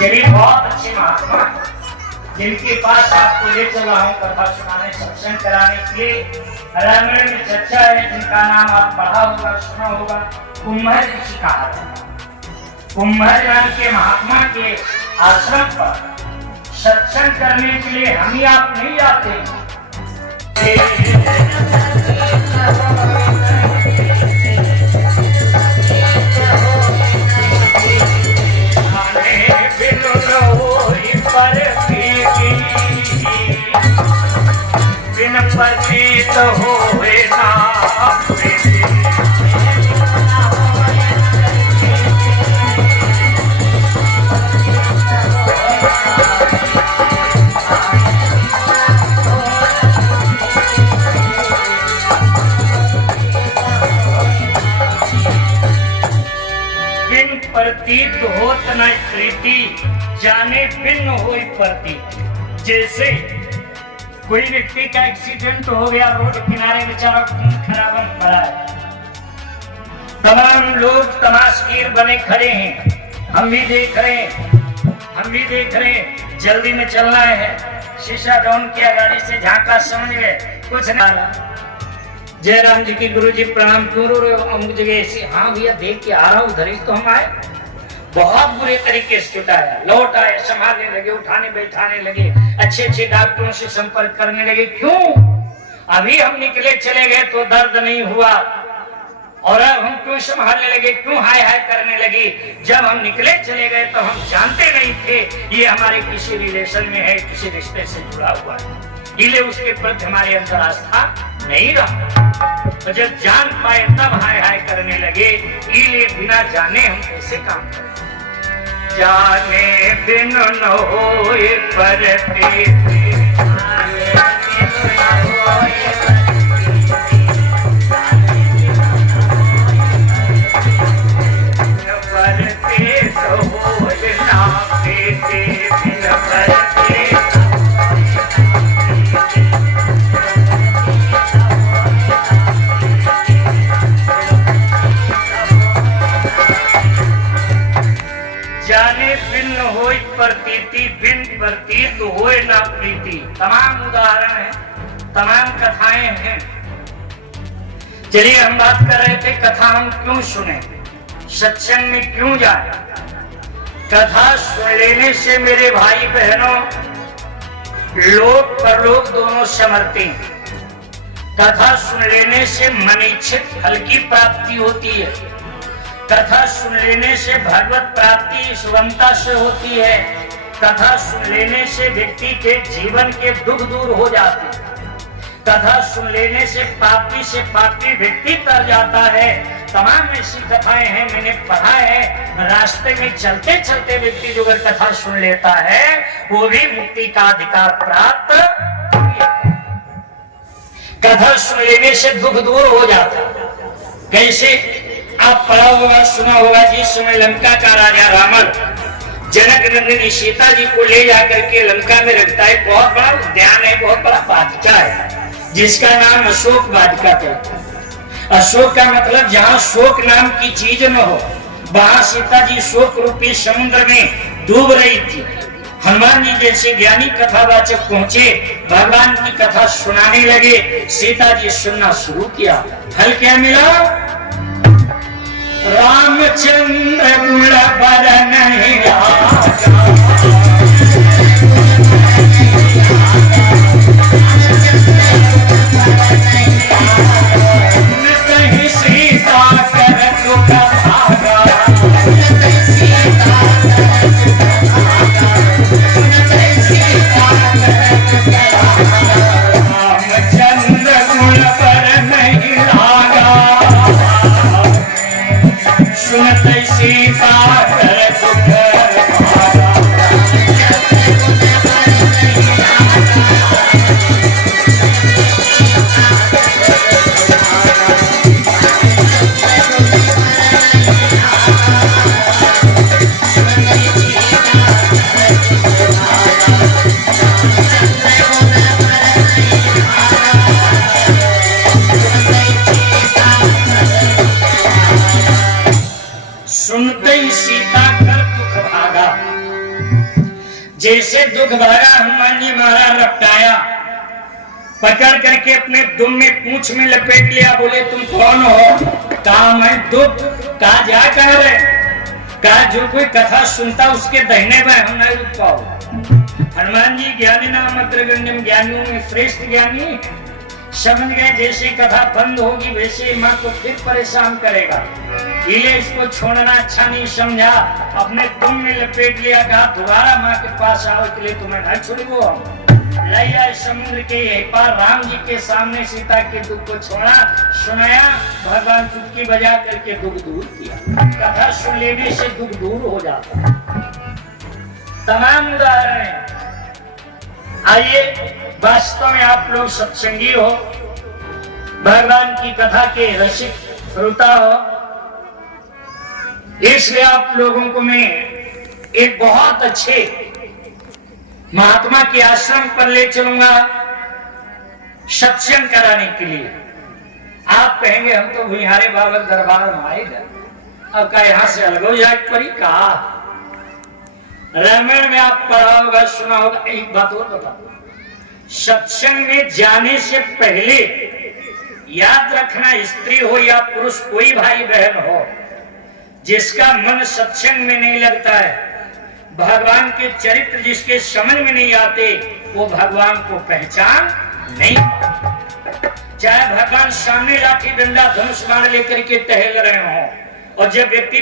चलिए, बहुत अच्छे महात्मा जिनके पास आपको ले चला हूँ कथा सुनाने, सत्संग कराने के लिए। रामायण में चर्चा है, जिनका नाम आप पढ़ा होगा, सुना होगा, कुम्भर ऋषि कहा जाता है। कुम्भर नाम के महात्मा के आश्रम पर सत्संग करने के लिए हम ही आप नहीं आते। बिन प्रतीत होवे ना प्रतीत होत न प्रीति, जाने भिन्न होई प्रतीत। जैसे कोई व्यक्ति का एक्सीडेंट हो गया, रोड किनारे बेचारा खून खराबा पड़ा है, तमाम लोग तमाशगीर बने खड़े हैं, हम भी देख रहे हैं, जल्दी में चलना है, शीशा डाउन किया, गाड़ी से झांका, समझ गए कुछ नहीं। जयराम जी की गुरु जी प्रणाम क्यों रो रहे हो? अमुक जगह ऐसी, हाँ भैया देख के आ रहा हूँ, उधर ही तो हम आए। बहुत बुरे तरीके से छुटाया, लौट आए, संभालने लगे, उठाने बैठाने लगे, अच्छे डॉक्टरों से संपर्क करने लगे। क्यों? अभी हम निकले चले गए तो दर्द नहीं हुआ, और अब हम क्यों संभालने लगे, क्यों हाय हाय करने लगे? जब हम निकले चले गए तो हम जानते नहीं थे ये हमारे किसी रिलेशन में है, किसी रिश्ते से जुड़ा हुआ है, इसलिए उसके प्रति हमारे अंदर आस्था नहीं रहा। तो जब जान पाए तब हाय हाय करने लगे, इसलिए बिना जाने हम कैसे काम करें? जाने बिन न होए परतीत, प्रतीति बिन प्रतीत होए ना प्रीति। तमाम उदाहरण है, तमाम कथाएं हैं। चलिए, हम बात कर रहे थे कथा हम क्यों सुने, सत्संग में क्यों जाए? कथा सुन लेने से मेरे भाई बहनों लोक परलोक दोनों समरते हैं। कथा सुन लेने से मनीक्षित फल की प्राप्ति होती है। कथा सुन लेने से भगवत प्राप्ति सुगमता से होती है। कथा सुन लेने से व्यक्ति के जीवन के दुख दूर हो जाते हैं। कथा सुन लेने से पापी से पापी व्यक्ति तर जाता है। तमाम ऐसी कथाएं हैं, मैंने पढ़ा है। रास्ते में चलते चलते व्यक्ति जो अगर कथा सुन लेता है वो भी मुक्ति का अधिकार प्राप्त। कथा सुन लेने से दुख दूर हो जाता। कैसे? आप पढ़ा होगा, सुना होगा, जिस समय लंका का राजा रावण जनक नंदिनी सीता जी को ले जाकर के लंका में रखता है। बहुत बड़ा उद्यान है, बहुत बड़ा वाटिका है, जिसका नाम अशोक वाटिका है। अशोक का मतलब जहाँ शोक नाम की चीज न हो, वहां सीता जी शोक रूपी समुद्र में डूब रही थी। हनुमान जी जैसे ज्ञानी कथावाचक पहुंचे, भगवान की कथा सुनाने लगे। सीता जी सुनना शुरू किया। फल क्या मिला? रामचंद्र गुण बरन कहीं सीता कर दुख भागा, रामचंद्र गुण पर नहीं लागा, सुनत सीता कर दुख जैसे दुख भरा हनुमान जी महाराज लपटाया, पकड़ करके अपने दुम में पूंछ में लपेट लिया। बोले तुम कौन हो? कहा मैं दुख। कहा जा कह रहे? कहा जो कोई कथा सुनता उसके दहिने में हम नहीं रुक पाओ। हनुमान जी ज्ञानी नाम अग्रगण्यम, ज्ञानियों में श्रेष्ठ ज्ञानी। समझ गए जैसे कथा बंद होगी वैसे माँ को फिर परेशान करेगा, इसलिए इसको छोड़ना अच्छा नहीं समझा। अपने तुम में लपेट लिया। कहा दोबारा माँ के पास आओ, इसलिए तुम्हें न छोड़ो। ले आए समुद्र के पार, राम जी के सामने सीता के दुख को छोड़ा, सुनाया। भगवान चुटकी बजा करके दुख दूर किया। कथा सुन लेने से दुख दूर हो जाता। तमाम उदाहरण है। आइए, वास्तव में आप लोग सत्संगी हो, भगवान की कथा के रसिक श्रोता हो, इसलिए आप लोगों को मैं एक बहुत अच्छे महात्मा के आश्रम पर ले चलूंगा सत्संग कराने के लिए। आप कहेंगे हम तो भुइहारे बाबा दरबार में आए थे, अब का यहां से अलग हो जाए परी। कहा रामायण में आप पढ़ा होगा, सुना होगा। एक बात और बता, सत्संग में जाने से पहले याद रखना, स्त्री हो या पुरुष, कोई भाई बहन हो, जिसका मन सत्संग में नहीं लगता है, भगवान के चरित्र जिसके समझ में नहीं आते, वो भगवान को पहचान नहीं। चाहे भगवान सामने लाठी डंडा धनुष बाण लेकर के टहल रहे हो, और जब व्यक्ति